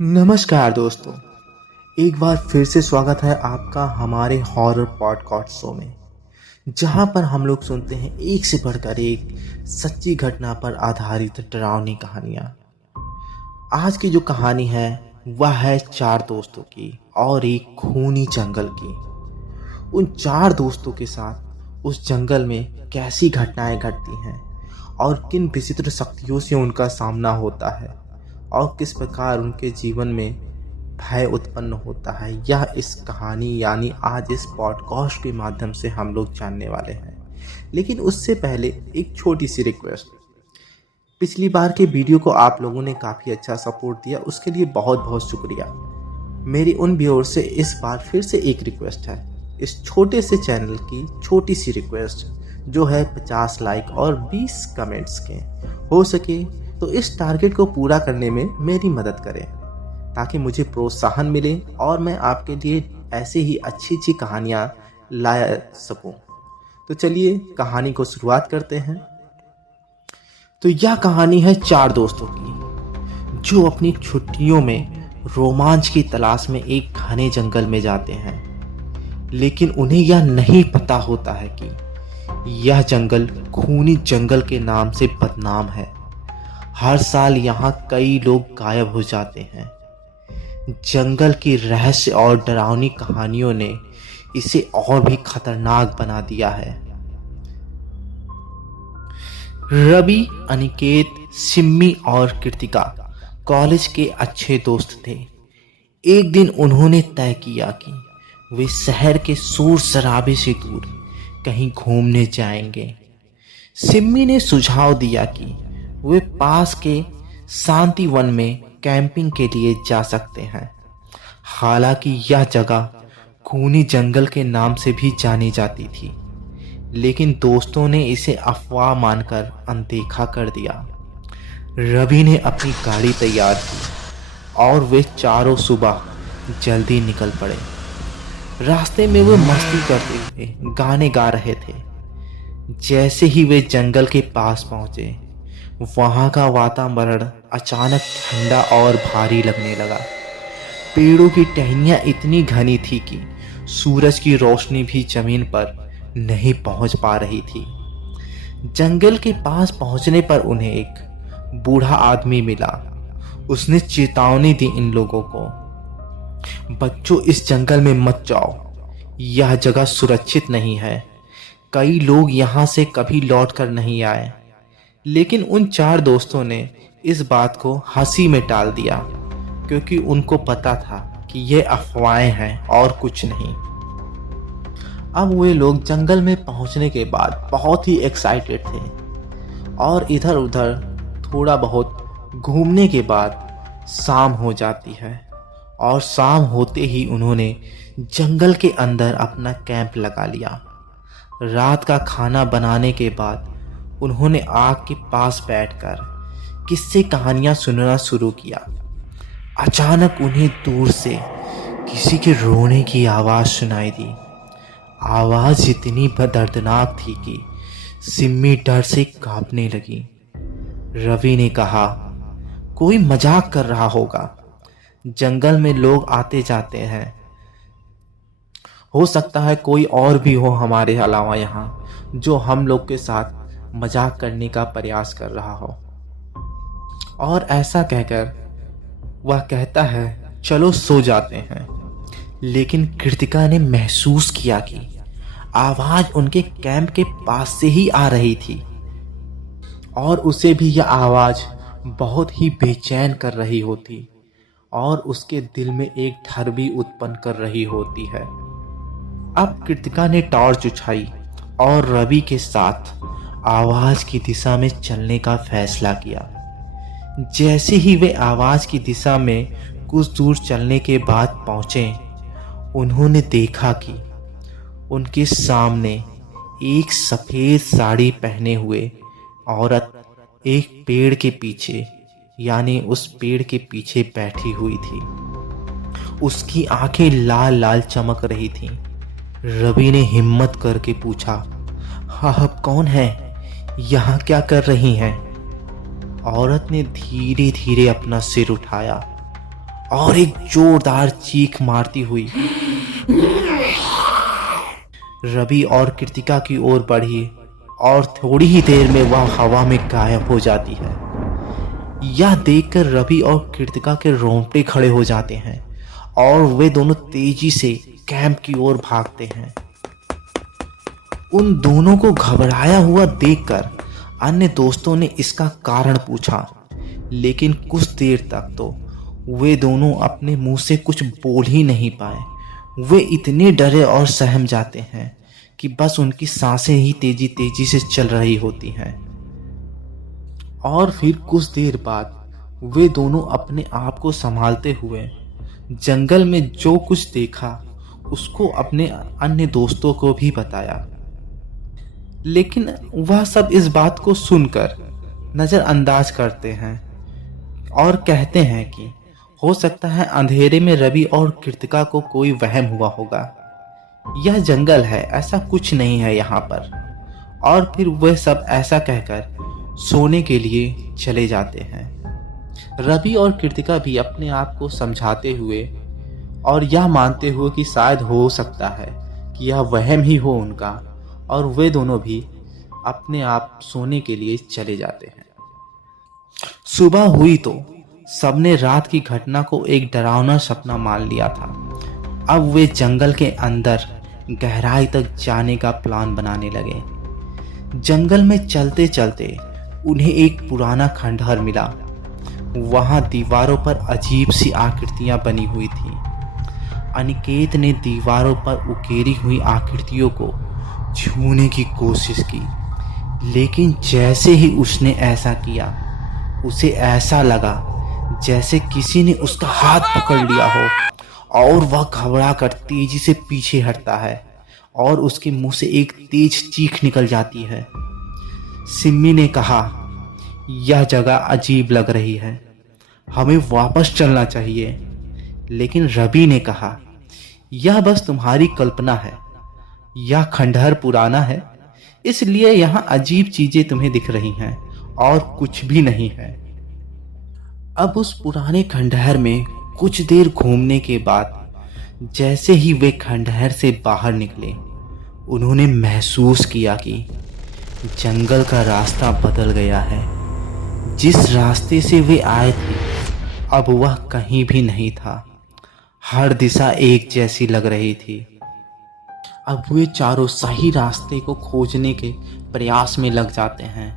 नमस्कार दोस्तों। एक बार फिर से स्वागत है आपका हमारे हॉरर पॉडकास्ट शो में, जहां पर हम लोग सुनते हैं एक से बढ़कर एक सच्ची घटना पर आधारित डरावनी कहानियां। आज की जो कहानी है वह है चार दोस्तों की और एक खूनी जंगल की। उन चार दोस्तों के साथ उस जंगल में कैसी घटनाएं घटती हैं और किन विचित्र शक्तियों से उनका सामना होता है और किस प्रकार उनके जीवन में भय उत्पन्न होता है, यह इस कहानी यानी आज इस पॉडकास्ट के माध्यम से हम लोग जानने वाले हैं। लेकिन उससे पहले एक छोटी सी रिक्वेस्ट। पिछली बार के वीडियो को आप लोगों ने काफ़ी अच्छा सपोर्ट दिया, उसके लिए बहुत बहुत शुक्रिया। मेरी उन व्यूअर से इस बार फिर से एक रिक्वेस्ट है। इस छोटे से चैनल की छोटी सी रिक्वेस्ट जो है 50 लाइक और 20 कमेंट्स के, हो सके तो इस टारगेट को पूरा करने में मेरी मदद करें ताकि मुझे प्रोत्साहन मिले और मैं आपके लिए ऐसे ही अच्छी अच्छी कहानियाँ ला सकूं। तो चलिए कहानी को शुरुआत करते हैं। तो यह कहानी है चार दोस्तों की जो अपनी छुट्टियों में रोमांच की तलाश में एक घने जंगल में जाते हैं। लेकिन उन्हें यह नहीं पता होता है कि यह जंगल खूनी जंगल के नाम से बदनाम है। हर साल यहाँ कई लोग गायब हो जाते हैं। जंगल की रहस्य और डरावनी कहानियों ने इसे और भी खतरनाक बना दिया है। रवि, अनिकेत, सिम्मी और कृतिका कॉलेज के अच्छे दोस्त थे। एक दिन उन्होंने तय किया कि वे शहर के शोर शराबे से दूर कहीं घूमने जाएंगे। सिम्मी ने सुझाव दिया कि वे पास के शांति वन में कैंपिंग के लिए जा सकते हैं। हालांकि यह जगह खूनी जंगल के नाम से भी जानी जाती थी, लेकिन दोस्तों ने इसे अफवाह मानकर अनदेखा कर दिया। रवि ने अपनी गाड़ी तैयार की और वे चारों सुबह जल्दी निकल पड़े। रास्ते में वे मस्ती करते हुए गाने गा रहे थे। जैसे ही वे जंगल के पास पहुंचे, वहां का वातावरण अचानक ठंडा और भारी लगने लगा। पेड़ों की टहनियां इतनी घनी थी कि सूरज की रोशनी भी जमीन पर नहीं पहुंच पा रही थी। जंगल के पास पहुंचने पर उन्हें एक बूढ़ा आदमी मिला। उसने चेतावनी दी इन लोगों को, बच्चों इस जंगल में मत जाओ, यह जगह सुरक्षित नहीं है। कई लोग यहाँ से कभी लौट कर नहीं आए। लेकिन उन चार दोस्तों ने इस बात को हंसी में टाल दिया, क्योंकि उनको पता था कि ये अफवाहें हैं और कुछ नहीं। अब वे लोग जंगल में पहुंचने के बाद बहुत ही एक्साइटेड थे और इधर उधर थोड़ा बहुत घूमने के बाद शाम हो जाती है और शाम होते ही उन्होंने जंगल के अंदर अपना कैंप लगा लिया। रात का खाना बनाने के बाद उन्होंने आग के पास बैठकर किस्से कहानियां सुनना शुरू किया। अचानक उन्हें दूर से किसी के रोने की आवाज़ सुनाई दी। आवाज़ इतनी दर्दनाक थी कि सिम्मी डर से कांपने लगी। रवि ने कहा, कोई मजाक कर रहा होगा। जंगल में लोग आते जाते हैं, हो सकता है कोई और भी हो हमारे अलावा यहाँ जो हम लोग के साथ मजाक करने का प्रयास कर रहा हो। और ऐसा कहकर वह कहता है, चलो सो जाते हैं। लेकिन कृतिका ने महसूस किया कि आवाज उनके कैंप के पास से ही आ रही थी और उसे भी यह आवाज बहुत ही बेचैन कर रही होती और उसके दिल में एक डर भी उत्पन्न कर रही होती है। अब कृतिका ने टॉर्च उठाई और रवि के साथ आवाज की दिशा में चलने का फैसला किया। जैसे ही वे आवाज की दिशा में कुछ दूर चलने के बाद पहुंचे, उन्होंने देखा कि उनके सामने एक सफेद साड़ी पहने हुए औरत एक पेड़ के पीछे यानी उस पेड़ के पीछे बैठी हुई थी। उसकी आंखें लाल लाल चमक रही थीं। रवि ने हिम्मत करके पूछा, आप कौन हैं? यहाँ क्या कर रही हैं? औरत ने धीरे धीरे अपना सिर उठाया और एक जोरदार चीख मारती हुई रवि और कृतिका की ओर बढ़ी और थोड़ी ही देर में वह हवा में गायब हो जाती है। यह देखकर रवि और कृतिका के रोंगटे खड़े हो जाते हैं और वे दोनों तेजी से कैंप की ओर भागते हैं। उन दोनों को घबराया हुआ देखकर अन्य दोस्तों ने इसका कारण पूछा, लेकिन कुछ देर तक तो वे दोनों अपने मुंह से कुछ बोल ही नहीं पाए। वे इतने डरे और सहम जाते हैं कि बस उनकी सांसें ही तेजी तेजी से चल रही होती हैं। और फिर कुछ देर बाद वे दोनों अपने आप को संभालते हुए जंगल में जो कुछ देखा उसको अपने अन्य दोस्तों को भी बताया, लेकिन वह सब इस बात को सुनकर नज़रअंदाज करते हैं और कहते हैं कि हो सकता है अंधेरे में रवि और कृतिका को कोई वहम हुआ होगा। यह जंगल है, ऐसा कुछ नहीं है यहाँ पर। और फिर वह सब ऐसा कहकर सोने के लिए चले जाते हैं। रवि और कृतिका भी अपने आप को समझाते हुए और यह मानते हुए कि शायद हो सकता है कि यह वहम ही हो उनका, और वे दोनों भी अपने आप सोने के लिए चले जाते हैं। सुबह हुई तो सबने रात की घटना को एक डरावना सपना मान लिया था। अब वे जंगल के अंदर गहराई तक जाने का प्लान बनाने लगे। जंगल में चलते चलते उन्हें एक पुराना खंडहर मिला। वहां दीवारों पर अजीब सी आकृतियां बनी हुई थी। अनिकेत ने दीवारों पर उकेरी हुई आकृतियों को छूने की कोशिश की, लेकिन जैसे ही उसने ऐसा किया उसे ऐसा लगा जैसे किसी ने उसका हाथ पकड़ लिया हो, और वह घबराकर तेजी से पीछे हटता है और उसके मुंह से एक तेज चीख निकल जाती है। सिम्मी ने कहा, यह जगह अजीब लग रही है, हमें वापस चलना चाहिए। लेकिन रवि ने कहा, यह बस तुम्हारी कल्पना है। यह खंडहर पुराना है, इसलिए यहाँ अजीब चीजें तुम्हें दिख रही हैं और कुछ भी नहीं है। अब उस पुराने खंडहर में कुछ देर घूमने के बाद जैसे ही वे खंडहर से बाहर निकले, उन्होंने महसूस किया कि जंगल का रास्ता बदल गया है। जिस रास्ते से वे आए थे अब वह कहीं भी नहीं था। हर दिशा एक जैसी लग रही थी। अब वे चारों सही रास्ते को खोजने के प्रयास में लग जाते हैं,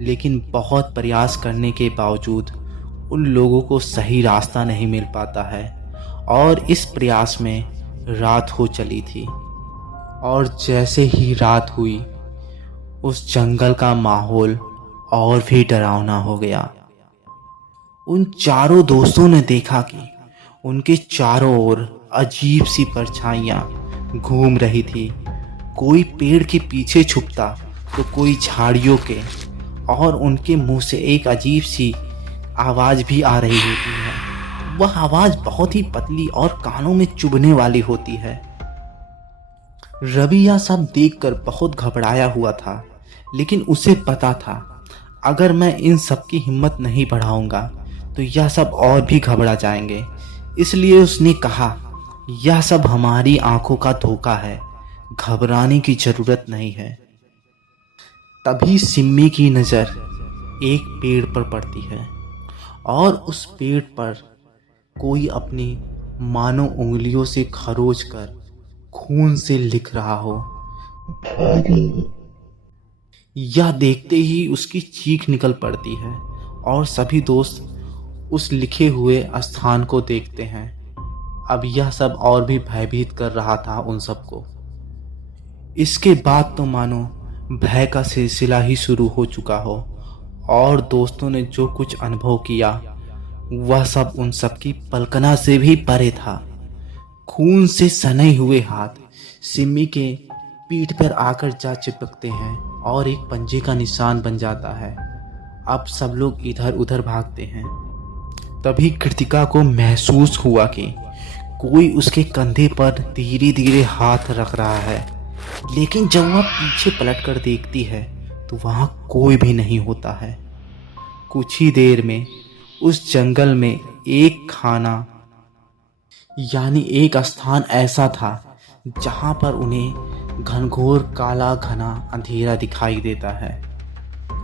लेकिन बहुत प्रयास करने के बावजूद उन लोगों को सही रास्ता नहीं मिल पाता है और इस प्रयास में रात हो चली थी। और जैसे ही रात हुई उस जंगल का माहौल और भी डरावना हो गया। उन चारों दोस्तों ने देखा कि उनके चारों ओर अजीब सी परछाइयां घूम रही थी। कोई पेड़ के पीछे छुपता तो कोई झाड़ियों के, और उनके मुंह से एक अजीब सी आवाज भी आ रही होती है। वह आवाज बहुत ही पतली और कानों में चुभने वाली होती है। रवि यह सब देखकर बहुत घबराया हुआ था, लेकिन उसे पता था अगर मैं इन सब की हिम्मत नहीं बढ़ाऊंगा तो यह सब और भी घबरा जाएंगे। इसलिए उसने कहा, यह सब हमारी आंखों का धोखा है, घबराने की जरूरत नहीं है। तभी सिम्मी की नजर एक पेड़ पर पड़ती है और उस पेड़ पर कोई अपनी मानो उंगलियों से खरोच कर खून से लिख रहा हो। यह देखते ही उसकी चीख निकल पड़ती है और सभी दोस्त उस लिखे हुए स्थान को देखते हैं। अब यह सब और भी भयभीत कर रहा था उन सबको। इसके बाद तो मानो भय का सिलसिला ही शुरू हो चुका हो, और दोस्तों ने जो कुछ अनुभव किया वह सब उन सब की कल्पना से भी परे था। खून से सने हुए हाथ सिम्मी के पीठ पर आकर जा चिपकते हैं और एक पंजे का निशान बन जाता है। अब सब लोग इधर उधर भागते हैं। तभी कृतिका को महसूस हुआ कि कोई उसके कंधे पर धीरे धीरे हाथ रख रहा है, लेकिन जब वह पीछे पलटकर देखती है तो वहां कोई भी नहीं होता है। कुछ ही देर में उस जंगल में एक खाना यानी एक स्थान ऐसा था जहां पर उन्हें घनघोर काला घना अंधेरा दिखाई देता है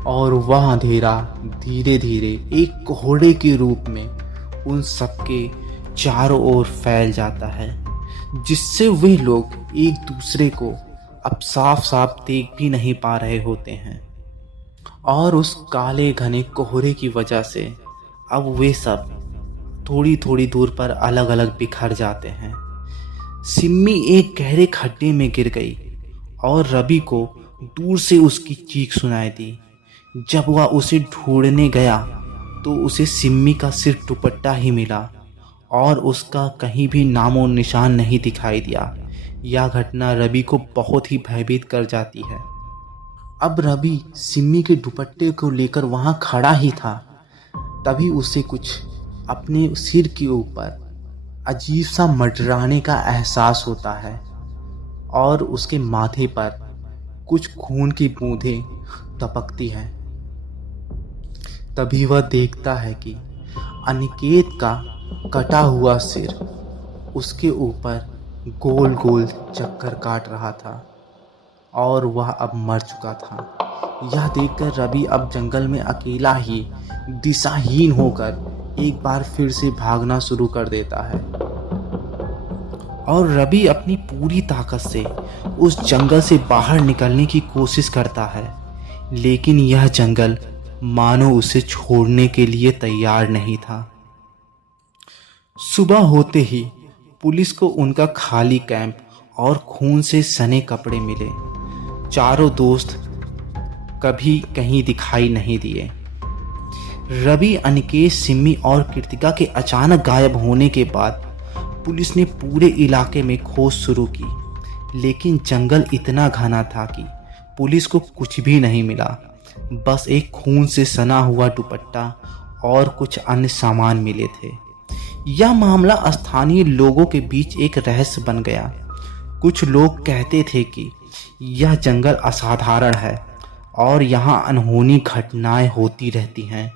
और वह अंधेरा धीरे धीरे एक कोहरे के रूप में उन सबके चारों ओर फैल जाता है, जिससे वे लोग एक दूसरे को अब साफ साफ देख भी नहीं पा रहे होते हैं। और उस काले घने कोहरे की वजह से अब वे सब थोड़ी थोड़ी दूर पर अलग अलग बिखर जाते हैं। सिम्मी एक गहरे खड्डे में गिर गई और रवि को दूर से उसकी चीख सुनाई दी। जब वह उसे ढूंढने गया तो उसे सिम्मी का सिर्फ दुपट्टा ही मिला और उसका कहीं भी नामो निशान नहीं दिखाई दिया। यह घटना रवि को बहुत ही भयभीत कर जाती है। अब रवि सिम्मी के दुपट्टे को लेकर वहां खड़ा ही था, तभी उसे कुछ अपने सिर के ऊपर अजीब सा मंडराने का एहसास होता है और उसके माथे पर कुछ खून की बूंदें टपकती हैं। तभी वह देखता है कि अनिकेत का कटा हुआ सिर उसके ऊपर गोल गोल चक्कर काट रहा था और वह अब मर चुका था। यह देखकर रवि अब जंगल में अकेला ही दिशाहीन होकर एक बार फिर से भागना शुरू कर देता है और रवि अपनी पूरी ताकत से उस जंगल से बाहर निकलने की कोशिश करता है, लेकिन यह जंगल मानो उसे छोड़ने के लिए तैयार नहीं था। सुबह होते ही पुलिस को उनका खाली कैंप और खून से सने कपड़े मिले। चारों दोस्त कभी कहीं दिखाई नहीं दिए। रवि, अनिकेत, सिम्मी और कृतिका के अचानक गायब होने के बाद पुलिस ने पूरे इलाके में खोज शुरू की, लेकिन जंगल इतना घना था कि पुलिस को कुछ भी नहीं मिला। बस एक खून से सना हुआ दुपट्टा और कुछ अन्य सामान मिले थे। यह मामला स्थानीय लोगों के बीच एक रहस्य बन गया। कुछ लोग कहते थे कि यह जंगल असाधारण है और यहाँ अनहोनी घटनाएं होती रहती हैं।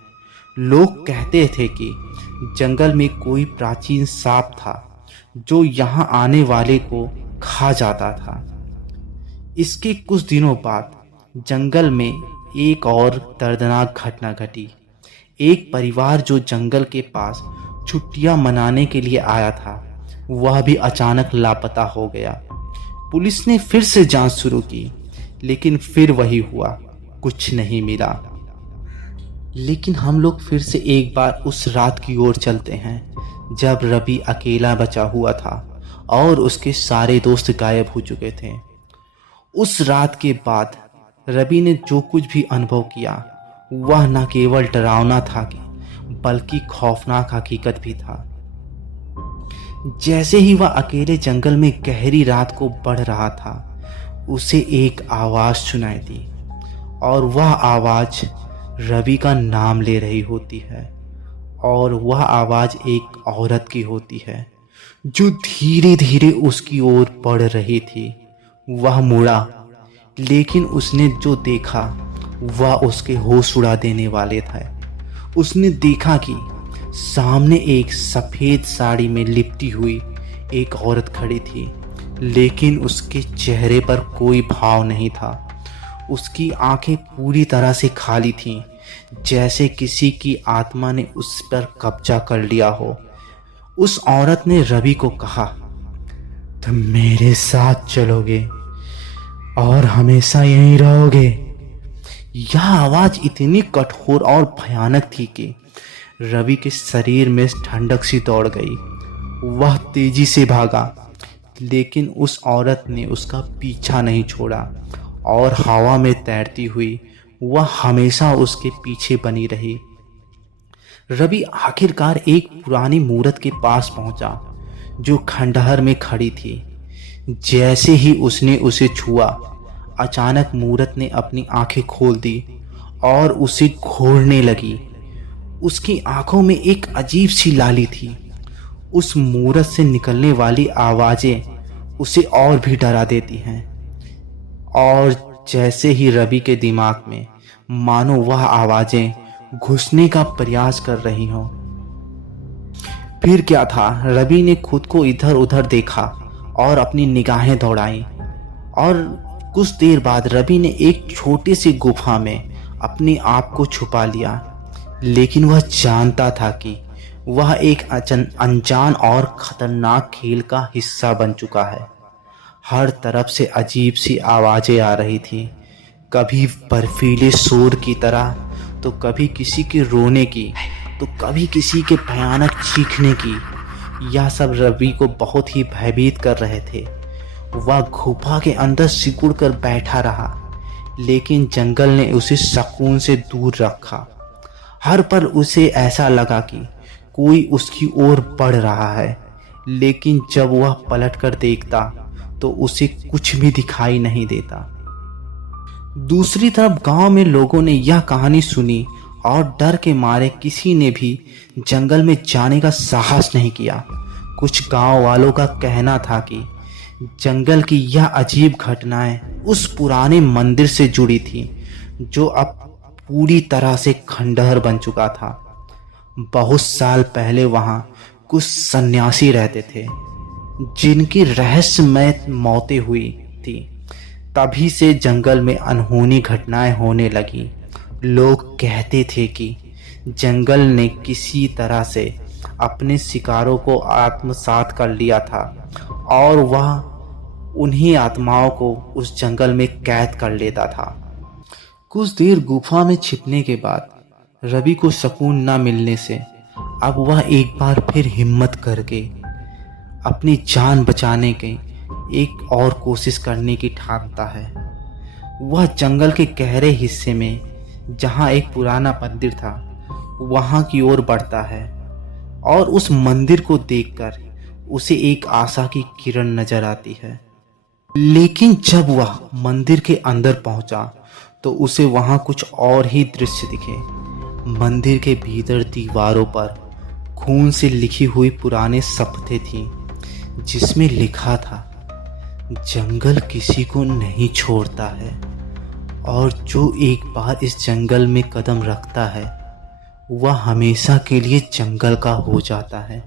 लोग कहते थे कि जंगल में कोई प्राचीन सांप था जो यहाँ आने वाले को खा जाता था। इसके कुछ दिनों बाद जंगल में एक और दर्दनाक घटना घटी। एक परिवार जो जंगल के पास छुट्टियां मनाने के लिए आया था, वह भी अचानक लापता हो गया। पुलिस ने फिर से जांच शुरू की, लेकिन फिर वही हुआ, कुछ नहीं मिला। लेकिन हम लोग फिर से एक बार उस रात की ओर चलते हैं जब रवि अकेला बचा हुआ था और उसके सारे दोस्त गायब हो चुके थे। उस रात के बाद रवि ने जो कुछ भी अनुभव किया वह न केवल डरावना था बल्कि खौफनाक हकीकत भी था। जैसे ही वह अकेले जंगल में गहरी रात को बढ़ रहा था, उसे एक आवाज सुनाई दी और वह आवाज रवि का नाम ले रही होती है और वह आवाज एक औरत की होती है जो धीरे धीरे उसकी ओर बढ़ रही थी। वह मुड़ा, लेकिन उसने जो देखा वह उसके होश उड़ा देने वाले था। उसने देखा कि सामने एक सफेद साड़ी में लिपटी हुई एक औरत खड़ी थी, लेकिन उसके चेहरे पर कोई भाव नहीं था। उसकी आंखें पूरी तरह से खाली थीं, जैसे किसी की आत्मा ने उस पर कब्जा कर लिया हो। उस औरत ने रवि को कहा, तुम मेरे साथ चलोगे और हमेशा यहीं रहोगे। यह आवाज इतनी कठोर और भयानक थी कि रवि के शरीर में ठंडक सी दौड़ गई। वह तेजी से भागा, लेकिन उस औरत ने उसका पीछा नहीं छोड़ा और हवा में तैरती हुई वह हमेशा उसके पीछे बनी रही। रवि आखिरकार एक पुरानी मूरत के पास पहुंचा जो खंडहर में खड़ी थी। जैसे ही उसने उसे छुआ, अचानक मूरत ने अपनी आंखें खोल दी और उसे घूरने लगी। उसकी आंखों में एक अजीब सी लाली थी। उस मूरत से निकलने वाली आवाजें उसे और भी डरा देती हैं और जैसे ही रवि के दिमाग में मानो वह आवाजें घुसने का प्रयास कर रही हों, फिर क्या था, रवि ने खुद को इधर उधर देखा और अपनी निगाहें दौड़ाई, और कुछ देर बाद रवि ने एक छोटी सी गुफा में अपने आप को छुपा लिया। लेकिन वह जानता था कि वह एक अनजान और खतरनाक खेल का हिस्सा बन चुका है। हर तरफ से अजीब सी आवाजें आ रही थी, कभी बर्फीले शोर की तरह, तो कभी किसी के रोने की, तो कभी किसी के भयानक चीखने की। यह सब रवि को बहुत ही भयभीत कर रहे थे। वह गुफा के अंदर सिकुड़ कर बैठा रहा, लेकिन जंगल ने उसे सुकून से दूर रखा। हर पल उसे ऐसा लगा कि कोई उसकी ओर बढ़ रहा है, लेकिन जब वह पलट कर देखता तो उसे कुछ भी दिखाई नहीं देता। दूसरी तरफ गांव में लोगों ने यह कहानी सुनी और डर के मारे किसी ने भी जंगल में जाने का साहस नहीं किया। कुछ गांव वालों का कहना था कि जंगल की यह अजीब घटनाएं उस पुराने मंदिर से जुड़ी थी, जो अब पूरी तरह से खंडहर बन चुका था। बहुत साल पहले वहां कुछ सन्यासी रहते थे, जिनकी रहस्यमय मौतें हुई थी। तभी से जंगल में अनहोनी घटनाएं होने लगी। लोग कहते थे कि जंगल ने किसी तरह से अपने शिकारों को आत्मसात कर लिया था, और वह उन्हीं आत्माओं को उस जंगल में कैद कर लेता था। कुछ देर गुफा में छिपने के बाद रवि को सुकून न मिलने से अब वह एक बार फिर हिम्मत करके अपनी जान बचाने की एक और कोशिश करने की ठानता है। वह जंगल के गहरे हिस्से में, जहां एक पुराना मंदिर था, वहां की ओर बढ़ता है, और उस मंदिर को देखकर उसे एक आशा की किरण नजर आती है। लेकिन जब वह मंदिर के अंदर पहुंचा तो उसे वहां कुछ और ही दृश्य दिखे। मंदिर के भीतर दीवारों पर खून से लिखी हुई पुराने शपथें थीं, जिसमें लिखा था, जंगल किसी को नहीं छोड़ता है, और जो एक बार इस जंगल में कदम रखता है वह हमेशा के लिए जंगल का हो जाता है।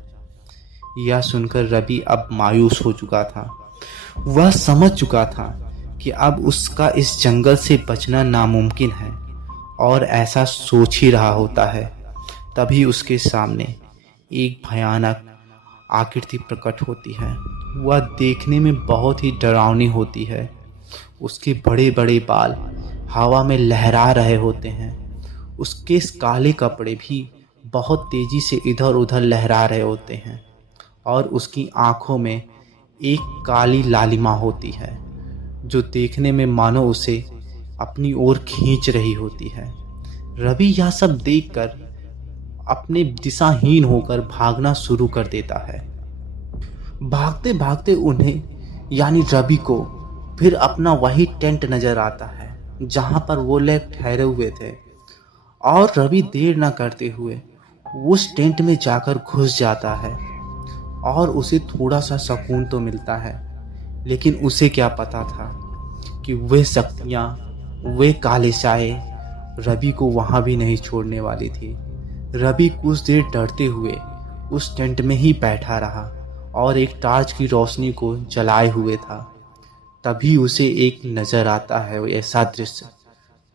यह सुनकर रवि अब मायूस हो चुका था। वह समझ चुका था कि अब उसका इस जंगल से बचना नामुमकिन है, और ऐसा सोच ही रहा होता है, तभी उसके सामने एक भयानक आकृति प्रकट होती है। वह देखने में बहुत ही डरावनी होती है। उसके बड़े बड़े बाल हवा में लहरा रहे होते हैं। उसके काले कपड़े भी बहुत तेजी से इधर उधर लहरा रहे होते हैं, और उसकी आंखों में एक काली लालिमा होती है, जो देखने में मानो उसे अपनी ओर खींच रही होती है। रवि यह सब देखकर अपने दिशाहीन होकर भागना शुरू कर देता है। भागते भागते उन्हें यानी रवि को फिर अपना वही टेंट नजर आता है, जहां पर वो लोग ठहरे हुए थे, और रवि देर न करते हुए उस टेंट में जाकर घुस जाता है, और उसे थोड़ा सा सुकून तो मिलता है। लेकिन उसे क्या पता था कि वे शक्तियाँ, वे काले साए रवि को वहां भी नहीं छोड़ने वाली थी। रवि कुछ देर डरते हुए उस टेंट में ही बैठा रहा और एक टार्च की रोशनी को जलाए हुए था। तभी उसे एक नजर आता है ऐसा दृश्य,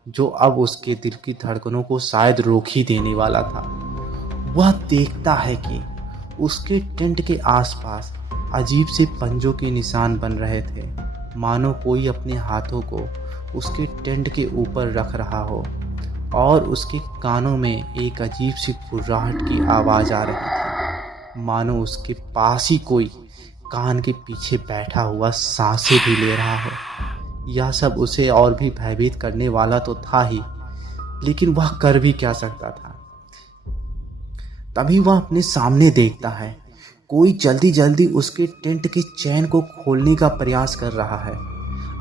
जो अब उसके दिल की धड़कनों को शायद रोक ही देने वाला था। वह देखता है कि उसके टेंट के आसपास अजीब से पंजों के निशान बन रहे थे, मानो कोई अपने हाथों को उसके टेंट के ऊपर रख रहा हो, और उसके कानों में एक अजीब सी गुर्राहट की आवाज़ आ रही थी, मानो उसके पास ही कोई कान के पीछे बैठा हुआ सांसें भी ले रहा हो। यह सब उसे और भी भयभीत करने वाला तो था ही, लेकिन वह कर भी क्या सकता था। तभी वह अपने सामने देखता है, कोई जल्दी जल्दी उसके टेंट के चैन को खोलने का प्रयास कर रहा है।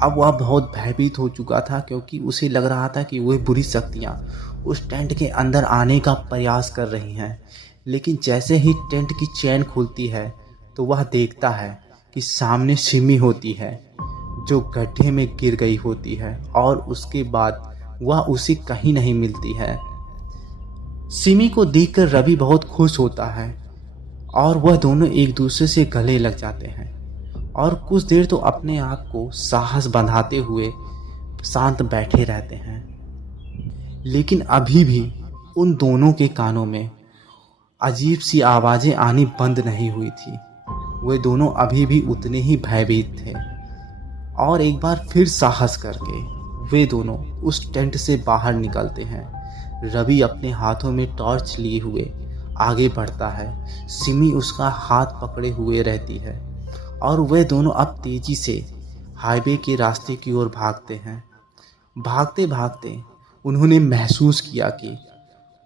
अब वह बहुत भयभीत हो चुका था, क्योंकि उसे लग रहा था कि वह बुरी शक्तियाँ उस टेंट के अंदर आने का प्रयास कर रही हैं। लेकिन जैसे ही टेंट की चैन खुलती है तो वह देखता है कि सामने सिमी होती है, जो गड्ढे में गिर गई होती है, और उसके बाद वह उसे कहीं नहीं मिलती है। सिमी को देखकर रवि बहुत खुश होता है और वह दोनों एक दूसरे से गले लग जाते हैं और कुछ देर तो अपने आप को साहस बंधाते हुए शांत बैठे रहते हैं। लेकिन अभी भी उन दोनों के कानों में अजीब सी आवाज़ें आनी बंद नहीं हुई थी। वे दोनों अभी भी उतने ही भयभीत थे और एक बार फिर साहस करके वे दोनों उस टेंट से बाहर निकलते हैं। रवि अपने हाथों में टॉर्च लिए हुए आगे बढ़ता है। सिमी उसका हाथ पकड़े हुए रहती है और वे दोनों अब तेजी से हाईवे के रास्ते की ओर भागते हैं। भागते भागते उन्होंने महसूस किया कि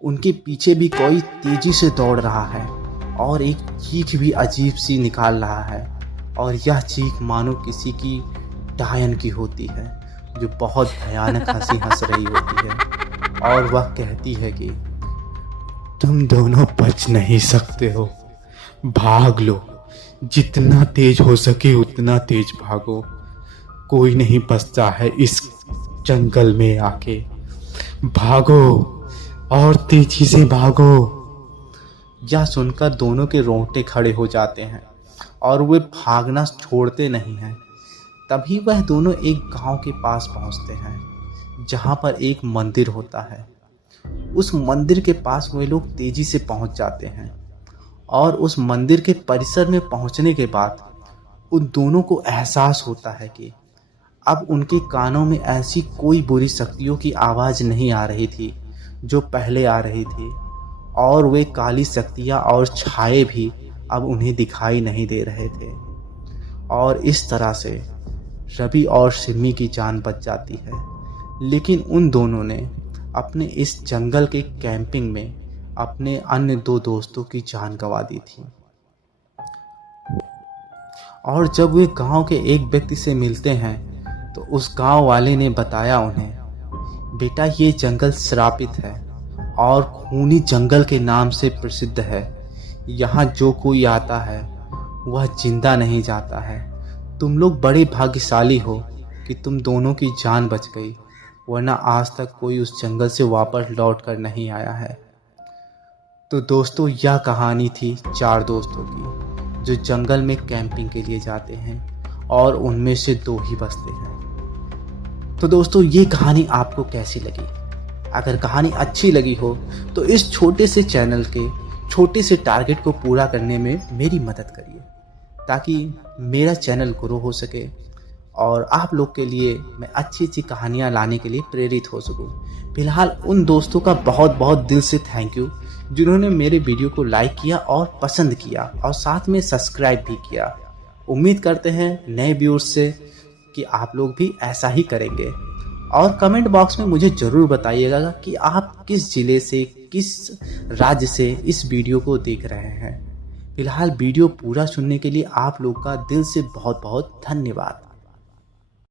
उनके पीछे भी कोई तेजी से दौड़ रहा है और एक चीख भी अजीब सी निकाल रहा है। और यह चीख मानो किसी की डायन की होती है जो बहुत भयानक हंसी हंस रही होती है और वह कहती है कि तुम दोनों बच नहीं सकते हो, भाग लो, जितना तेज हो सके उतना तेज भागो, कोई नहीं बचता है इस जंगल में आके, भागो और तेजी से भागो। यह सुनकर दोनों के रोंगटे खड़े हो जाते हैं और वे भागना छोड़ते नहीं हैं। तभी वह दोनों एक गांव के पास पहुंचते हैं जहां पर एक मंदिर होता है। उस मंदिर के पास वे लोग तेजी से पहुंच जाते हैं और उस मंदिर के परिसर में पहुंचने के बाद उन दोनों को एहसास होता है कि अब उनके कानों में ऐसी कोई बुरी शक्तियों की आवाज़ नहीं आ रही थी जो पहले आ रही थी और वे काली शक्तियाँ और छाए भी अब उन्हें दिखाई नहीं दे रहे थे। और इस तरह से रवि और सिमी की जान बच जाती है। लेकिन उन दोनों ने अपने इस जंगल के कैंपिंग में अपने अन्य दो दोस्तों की जान गंवा दी थी। और जब वे गांव के एक व्यक्ति से मिलते हैं तो उस गांव वाले ने बताया उन्हें, बेटा ये जंगल श्रापित है और खूनी जंगल के नाम से प्रसिद्ध है। यहाँ जो कोई आता है वह जिंदा नहीं जाता है। तुम लोग बड़े भाग्यशाली हो कि तुम दोनों की जान बच गई, वरना आज तक कोई उस जंगल से वापस लौट कर नहीं आया है। तो दोस्तों यह कहानी थी 4 दोस्तों की जो जंगल में कैंपिंग के लिए जाते हैं और उनमें से 2 ही बचते हैं। तो दोस्तों ये कहानी आपको कैसी लगी? अगर कहानी अच्छी लगी हो तो इस छोटे से चैनल के छोटे से टारगेट को पूरा करने में मेरी मदद करिए ताकि मेरा चैनल ग्रो हो सके और आप लोग के लिए मैं अच्छी अच्छी कहानियाँ लाने के लिए प्रेरित हो सकूँ। फिलहाल उन दोस्तों का बहुत बहुत दिल से थैंक यू जिन्होंने मेरे वीडियो को लाइक किया और पसंद किया और साथ में सब्सक्राइब भी किया। उम्मीद करते हैं नए व्यूअर्स से कि आप लोग भी ऐसा ही करेंगे। और कमेंट बॉक्स में मुझे ज़रूर बताइएगा कि आप किस ज़िले से, किस राज्य से इस वीडियो को देख रहे हैं। फिलहाल वीडियो पूरा सुनने के लिए आप लोग का दिल से बहुत बहुत धन्यवाद।